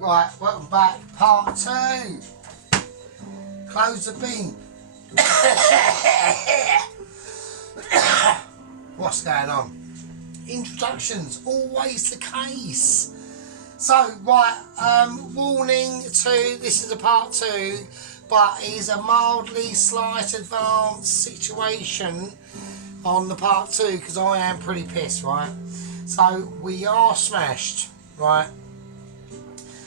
Right, welcome back. Part 2. Close the bin. What's going on? Introductions, always the case. So, right, warning to, this is a part 2, but it is a mildly slight advanced situation on the part 2 because I am pretty pissed, right? So, we are smashed, right?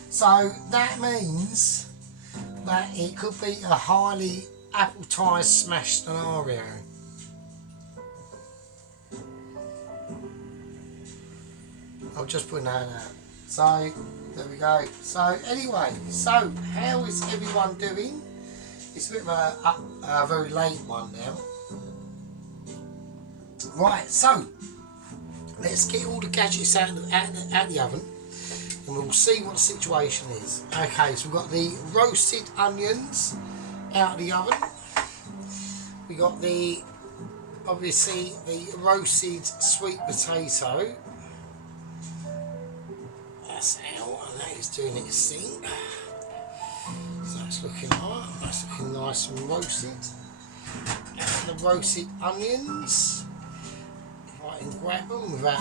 So, that means that it could be a highly appetized smash scenario. I'll just put that out. So, there we go. So, anyway, so how is everyone doing? It's a bit of a very late one now. Right, so, let's get all the gadgets out of the oven and we'll see what the situation is. Okay, so we've got the roasted onions out of the oven. We got the, obviously, the roasted sweet potato. That's out, and that is doing its thing. So it's looking alright, that's looking nice and roasted. And the roasted onions, if I can grab them without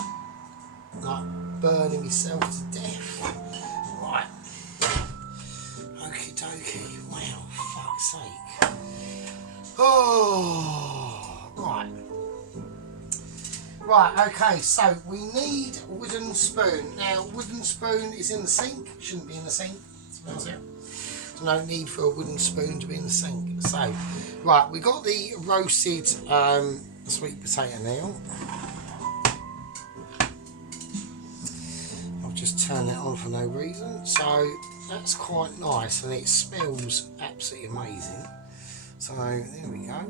like burning myself to death. Right. Okie dokie. Wow, fuck's sake. Oh, right. Right, okay, so we need a wooden spoon. Now, wooden spoon is in the sink. Shouldn't be in the sink. Smells out. There's no need for a wooden spoon to be in the sink. So, right, we got the roasted sweet potato now. I'll just turn that on for no reason. So, that's quite nice and it smells absolutely amazing. So, there we go.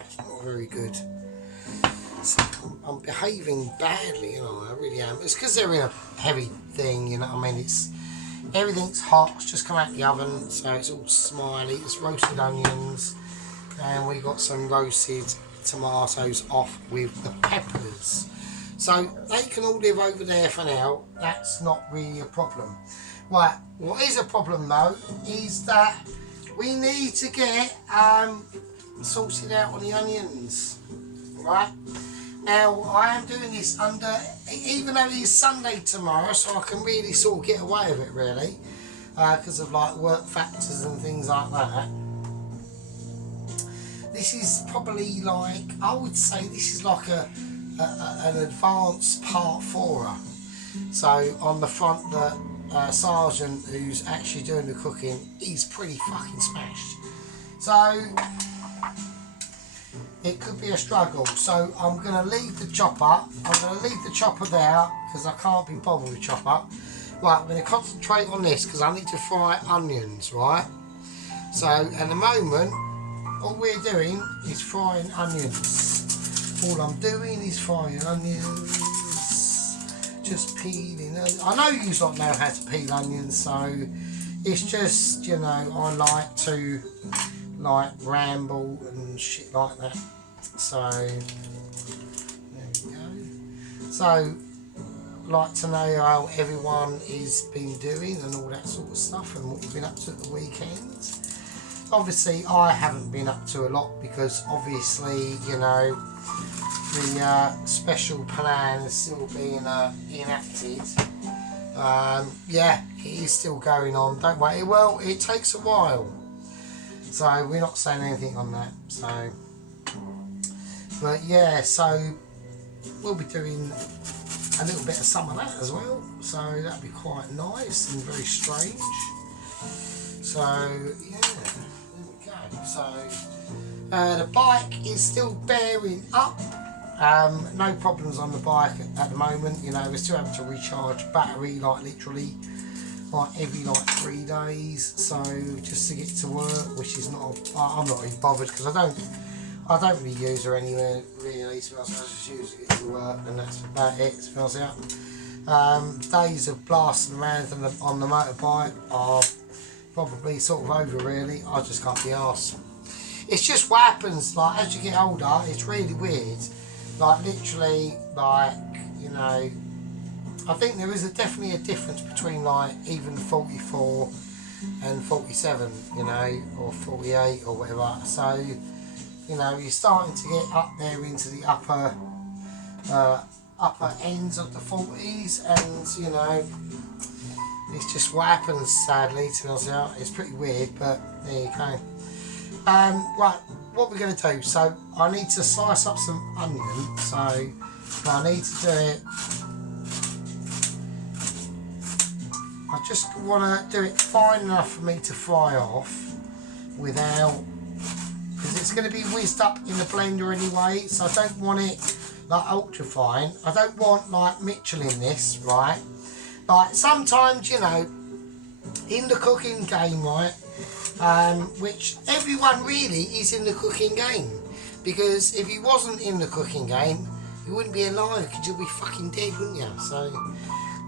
It's not very good. So I'm behaving badly, you know, I really am. It's because they're in a heavy thing, you know what I mean? Everything's hot, it's just come out the oven, so it's all smiley. It's roasted onions, and we got some roasted tomatoes off with the peppers. So they can all live over there for now. That's not really a problem. Right, what is a problem though, is that we need to get sorted out on the onions, right? Now, I am doing this under, even though it is Sunday tomorrow, so I can really sort of get away with it, really, because of like work factors and things like that. This is probably like, I would say this is like an advanced part 4er. So, on the front, the Sargent, who's actually doing the cooking, he's pretty fucking smashed. So, it could be a struggle, so I'm going to leave the chopper. I'm going to leave the chopper there because I can't be bothered with chopper. Right, I'm going to concentrate on this because I need to fry onions, right? So at the moment, all we're doing is frying onions. All I'm doing is frying onions, just peeling. I know you don't know how to peel onions, so it's just, you know, I like to ramble and shit like that. So there we go. So like to know how everyone is been doing and all that sort of stuff and what we've been up to at the weekend. Obviously I haven't been up to a lot because obviously, you know, the special plan is still being enacted. Yeah, it is still going on, don't worry. Well, it takes a while. So we're not saying anything on that. So, but yeah, so we'll be doing a little bit of some of that as well. So that'll be quite nice and very strange. So yeah, there we go. So the bike is still bearing up. No problems on the bike at the moment. You know, we're still able to recharge battery like literally. Like every like 3 days, so just to get to work, which is not, I'm not really bothered because I don't really use her anywhere really, so I just use it to work and that's about it, to be honest. Days of blasting around on the motorbike are probably sort of over really. I just can't be arsed. It's just what happens, like as you get older, it's really weird. Like literally, like, you know, I think there is definitely a difference between like even 44 and 47, you know, or 48 or whatever. So, you know, you're starting to get up there into the upper ends of the 40s, and you know, it's just what happens, sadly, to be honest with you. It's pretty weird, but there you go. Right, what we're going to do, so I need to slice up some onion, so I need to do it. I just want to do it fine enough for me to fry off without, because it's going to be whizzed up in the blender anyway, so I don't want it like ultra fine. I don't want like Michelin this, right? Like sometimes, you know, in the cooking game, right, which everyone really is in the cooking game, because if you wasn't in the cooking game, you wouldn't be alive, because you'd be fucking dead, wouldn't you? So,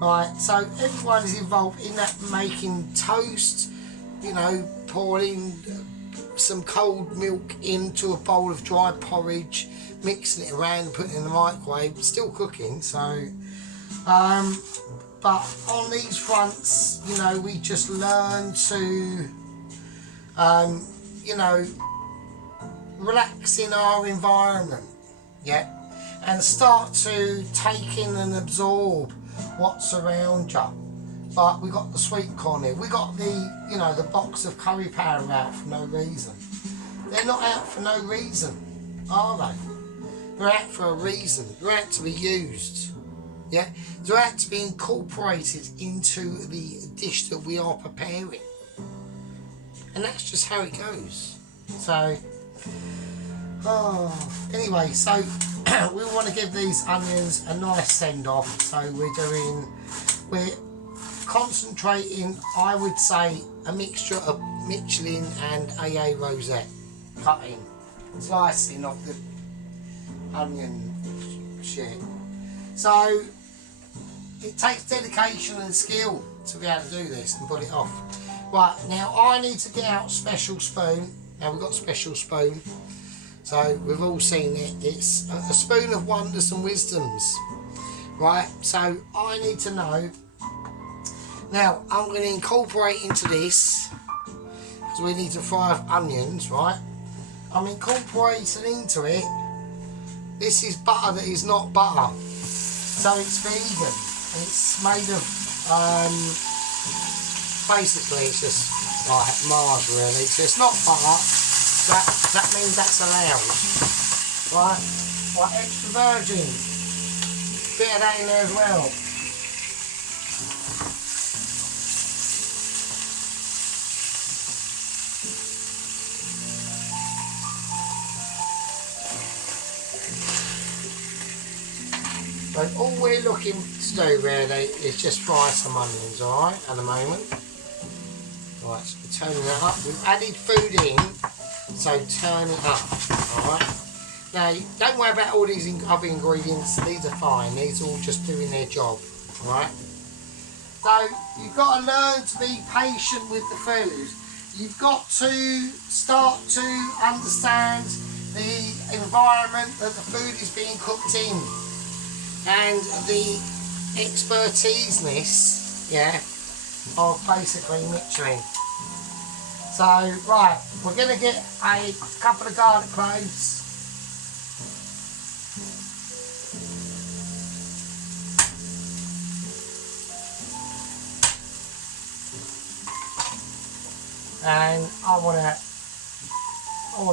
right, so everyone is involved in that, making toast, you know, pouring some cold milk into a bowl of dry porridge, mixing it around, putting it in the microwave, still cooking. So, but on these fronts, you know, we just learn to, you know, relax in our environment, yeah, and start to take in and absorb what's around you. Like we got the sweet corn here, we got the, you know, the box of curry powder out for no reason. They're not out for no reason, are they? They're out for a reason. They're out to be used. Yeah, they're out to be incorporated into the dish that we are preparing, and that's just how it goes. So, anyway, so we want to give these onions a nice send off. So we're concentrating, I would say, a mixture of Michelin and AA Rosette, cutting, slicing of the onion shit. So it takes dedication and skill to be able to do this and pull it off. Right, now I need to get out special spoon. Now we've got special spoon, so we've all seen it. It's a spoon of wonders and wisdoms. Right, so I need to know. Now I'm going to incorporate into this, because we need to fry up onions, right? I'm incorporating into it. This is butter that is not butter, so it's vegan. It's made of, basically it's just like Mars really, so it's not butter. That means that's allowed, right? Like extra virgin, bit of that in there as well. So all we're looking to do really is just fry some onions, alright, at the moment. Right, so we're turning it up. We've added food in, so turn it up, alright. Now, don't worry about all these other ingredients, these are fine, these are all just doing their job, alright. So, you've got to learn to be patient with the food. You've got to start to understand the environment that the food is being cooked in, and the expertise-ness, yeah, of basically Michelin. So, right, we're going to get a couple of garlic cloves. And I want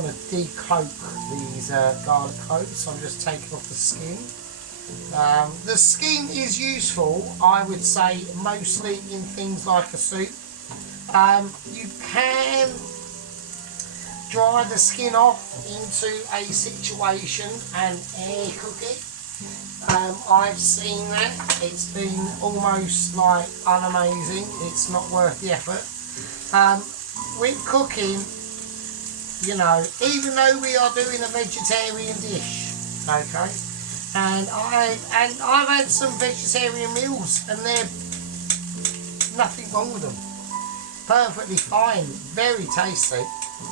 to decloak these garlic cloves, so I'm just taking off the skin. The skin is useful, I would say, mostly in things like a soup. You can dry the skin off into a situation and air cook it. I've seen that. It's been almost like unamazing. It's not worth the effort. With cooking, you know, even though we are doing a vegetarian dish, okay, and I've had some vegetarian meals and they're nothing wrong with them. Perfectly fine, very tasty,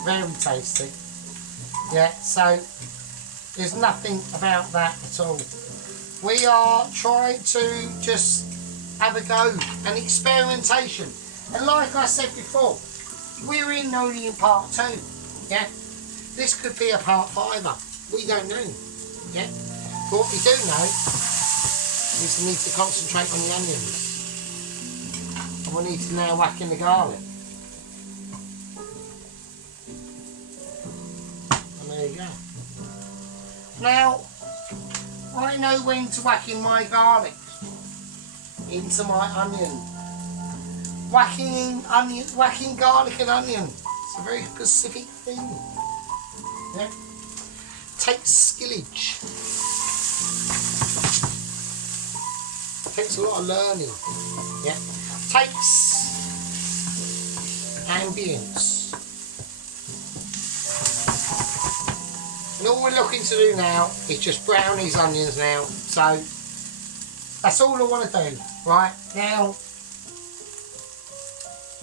very tasty. Yeah, so there's nothing about that at all. We are trying to just have a go, and experimentation. And like I said before, we're only in part 2, yeah? This could be a part 5-er, we don't know, yeah? But what we do know is we need to concentrate on the onions. And we need to now whack in the garlic. And there you go. Now, I know when to whack in my garlic into my onion. Whacking garlic and onion. It's a very specific thing. Yeah? Takes skillage. Takes a lot of learning. Yeah? Takes ambience. And all we're looking to do now is just brown these onions now. So that's all I want to do. Right? Now,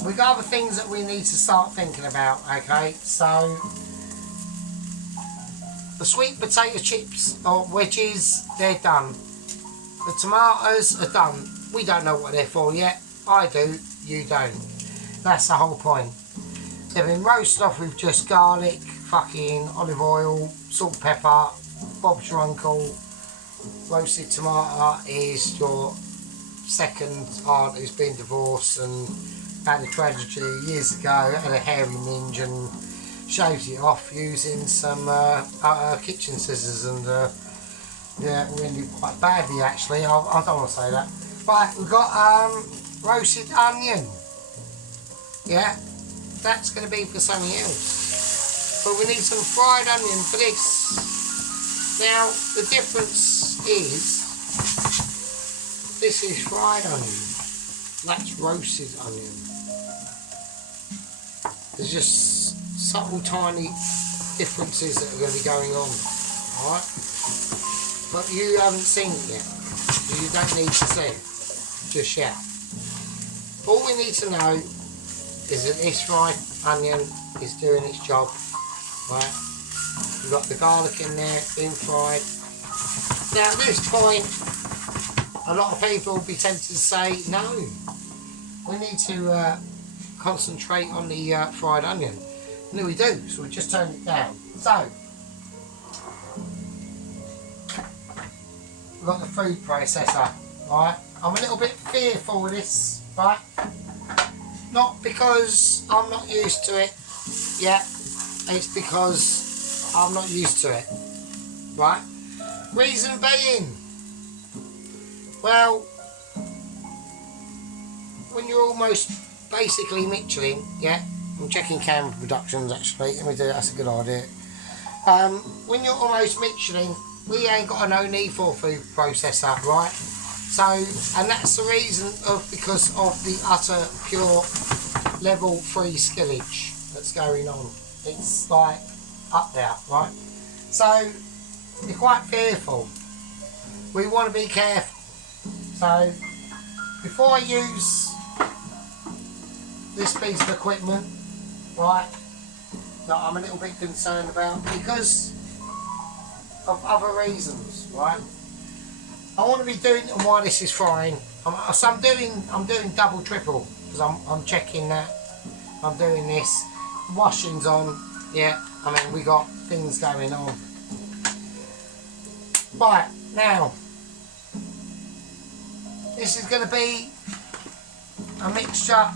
we've got other things that we need to start thinking about, okay? So, the sweet potato chips or wedges, they're done. The tomatoes are done. We don't know what they're for yet. I do, you don't. That's the whole point. They've been roasted off with just garlic, fucking olive oil, salt, pepper, Bob's your uncle. Roasted tomato is your second aunt who's been divorced and had a tragedy years ago, and a hairy minge, and shaves it off using some kitchen scissors, and yeah, we ended quite badly actually. I don't want to say that. Right, we've got roasted onion. Yeah, that's going to be for something else. But we need some fried onion for this. Now, the difference is, this is fried onion. That's roasted onion. There's just subtle tiny differences that are going to be going on, alright? But you haven't seen it yet. You don't need to see it just yet. All we need to know is that this fried onion is doing its job, right? We've got the garlic in there, being fried. Now at this point, a lot of people will be tempted to say, no, we need to concentrate on the fried onion. No, we do, so we just turn it down. So, we've got the food processor, right? I'm a little bit fearful with this, right? Not because I'm not used to it yet, it's because I'm not used to it, right? Reason being, well, when you're almost basically Michelin, yeah, I'm checking camera productions actually, let me do that, that's a good idea. When you're almost Michelin, we ain't got no need for a food processor, right? So, and that's the reason because of the utter pure level 3 skillage that's going on. It's like up there, right? So, you're quite fearful. We want to be careful. So, before I use this piece of equipment, right, that I'm a little bit concerned about because of other reasons, right? I want to be doing, and while this is frying, so I'm doing double, triple, because I'm checking that I'm doing this. Washing's on, yeah. I mean, we got things going on. Right now, this is going to be a mixture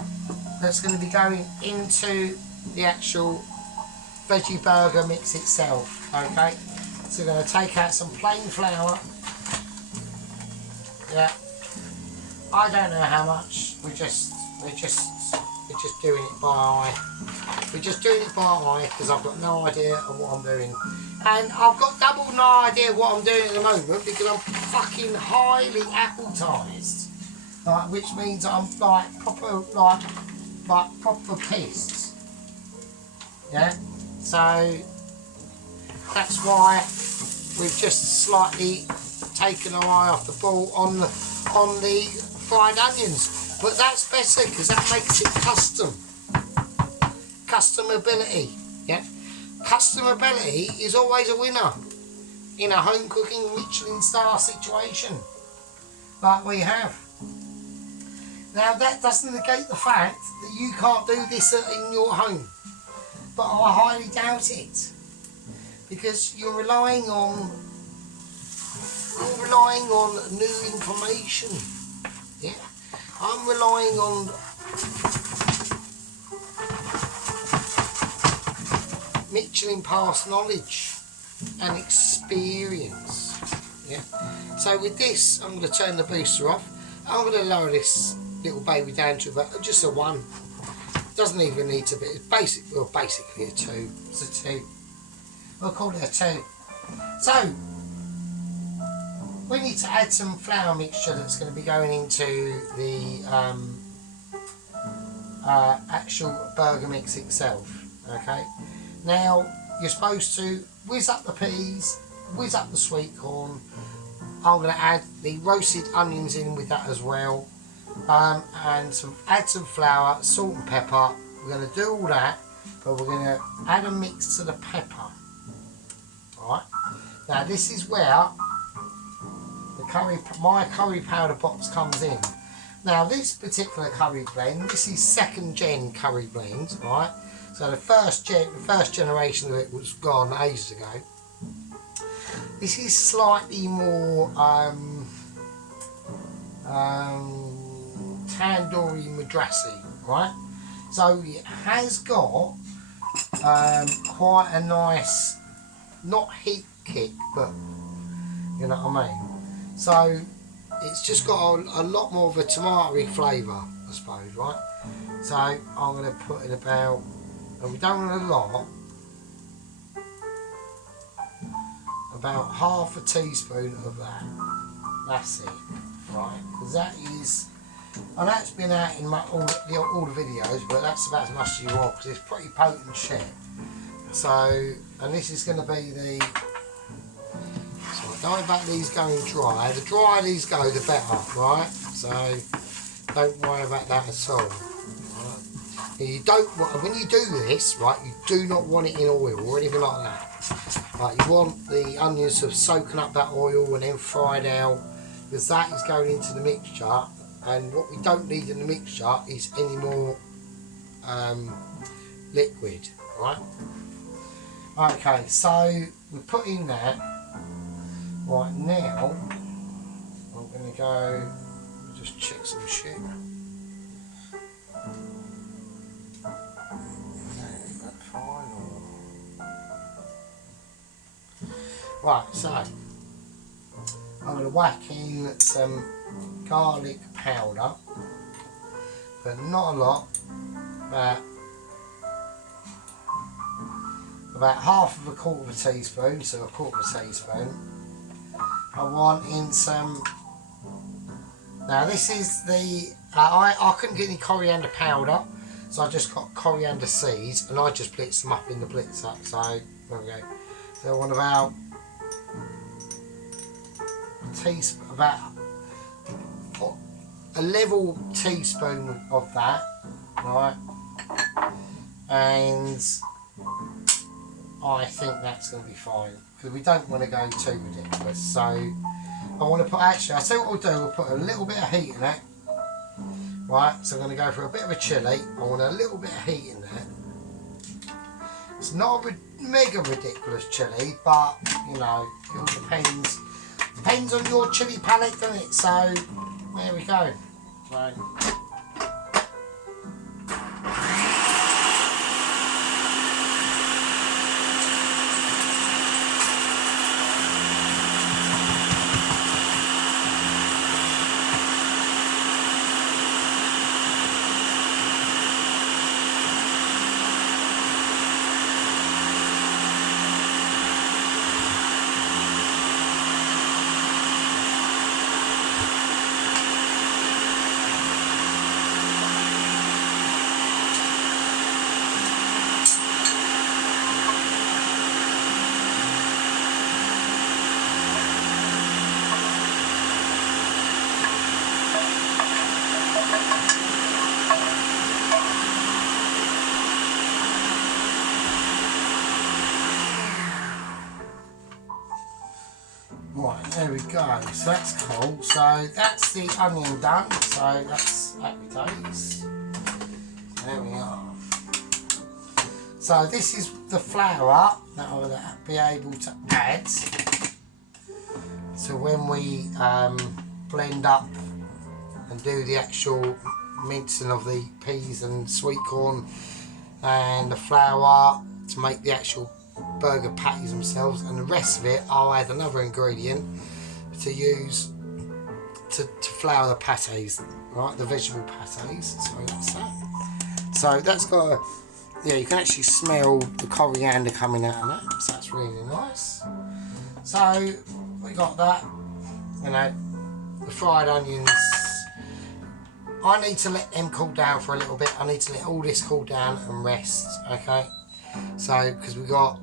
that's going to be going into the actual veggie burger mix itself. Okay, so we're going to take out some plain flour. Yeah, I don't know how much. We're just doing it by eye. We're just doing it by eye because I've got no idea of what I'm doing, and I've got double no idea what I'm doing at the moment because I'm fucking highly appetized, like, which means I'm like proper proper pissed. Yeah, so that's why we've just slightly taken our eye off the ball on the fried onions, but that's better because that makes it customability. Yeah, customability is always a winner in a home cooking Michelin star situation like we have. Now that doesn't negate the fact that you can't do this in your home, but I highly doubt it, because you're relying on new information. Yeah, I'm relying on Michelin past knowledge and experience. Yeah. So with this, I'm going to turn the booster off. I'm going to lower this little baby down to about just a 1. Doesn't even need to be. It's basically a 2. It's a 2. We'll call it a 2. So we need to add some flour mixture that's going to be going into the actual burger mix itself. Okay. Now you're supposed to whiz up the peas, whiz up the sweet corn. I'm going to add the roasted onions in with that as well, and add some flour, salt and pepper. We're going to do all that, but we're going to add a mix to the pepper. Alright. Now this is where my curry powder box comes in. Now this particular curry blend, this is 2nd gen curry blend, right? So the first generation of it was gone ages ago. This is slightly more tandoori madrasi, right? So it has got quite a nice, not heat kick, but you know what I mean. So it's just got a lot more of a tomatoey flavour, I suppose, right? So I'm going to put in about, and we don't want a lot, about half a teaspoon of that. That's it, right? Because that is, and that's been out in all the videos, but that's about as much as you want, because it's pretty potent shit. So, and this is going to be the, so don't worry about these going dry. The drier these go, the better, right? So don't worry about that at all. Right? You don't want, when you do this, right, you do not want it in oil or anything like that. Right, you want the onions to have soaking up that oil and then fried out, because that is going into the mixture, and what we don't need in the mixture is any more liquid, right? Okay, so we put in that. Right, now I'm going to go just check some shit. Right, so I'm going to whack in some garlic powder, but not a lot, about half of a quarter of a teaspoon, so a quarter of a teaspoon. I want in some, now this is the, I couldn't get any coriander powder, so I just got coriander seeds, and I just blitzed them up in the blitzer, so there we go. So I want about a level teaspoon of that, right? And I think that's going to be fine, because we don't want to go too ridiculous. So I want to put, actually, I'll tell you what we'll do, we'll put a little bit of heat in it, right? So I'm going to go for a bit of a chilli. I want a little bit of heat in there. It's not a mega ridiculous chilli, but you know, it all depends on your chilli palate, doesn't it? So there we go. Right. Right, there we go. So that's cool. So that's the onion done. So that's happy days. There we are. So this is the flour that I will be able to add. So when we blend up and do the actual mincing of the peas and sweet corn and the flour to make the actual burger patties themselves, and the rest of it I'll add another ingredient to use to flour the pates, right, the vegetable pates. So that's that. So that's got a, yeah, you can actually smell the coriander coming out of that, so that's really nice. So we got that, you know, the fried onions. I need to let them cool down for a little bit. I need to let all this cool down and rest, okay? So, because we've got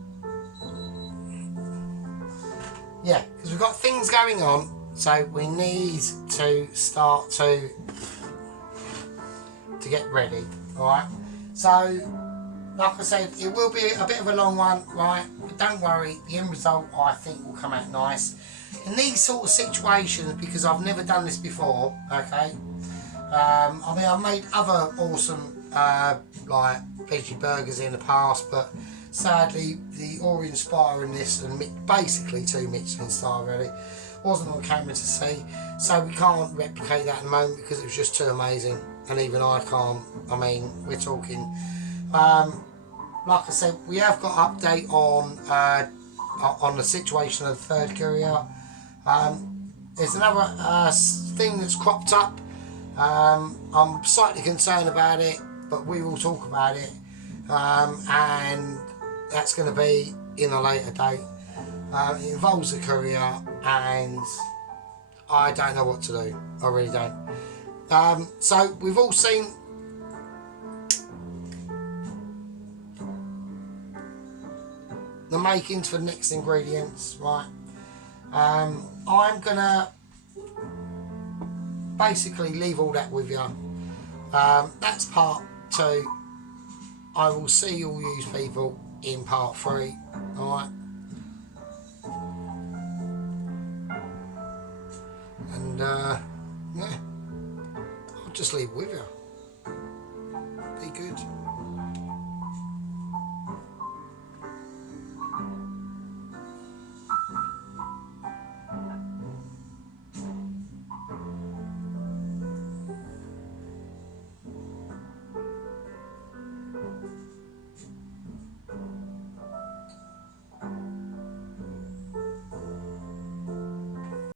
things going on, so we need to start to get ready, alright? So, like I said, it will be a bit of a long one, right? But don't worry, the end result I think will come out nice. In these sort of situations, because I've never done this before, okay? I mean, I've made other awesome like veggie burgers in the past, but sadly the awe-inspiring this and basically 2 Michelin star really wasn't on camera to see, so we can't replicate that at the moment because it was just too amazing, and even I can't. I mean, we're talking like I said, we have got update on the situation of the third courier. There's another thing that's cropped up. I'm slightly concerned about it, but we will talk about it, and that's going to be in a later date. It involves the courier, and I don't know what to do. I really don't. So we've all seen the makings for the next ingredients, right? I'm gonna basically leave all that with you. That's part 2. I will see all you people in part 3. Alright. And yeah, I'll just leave it with you.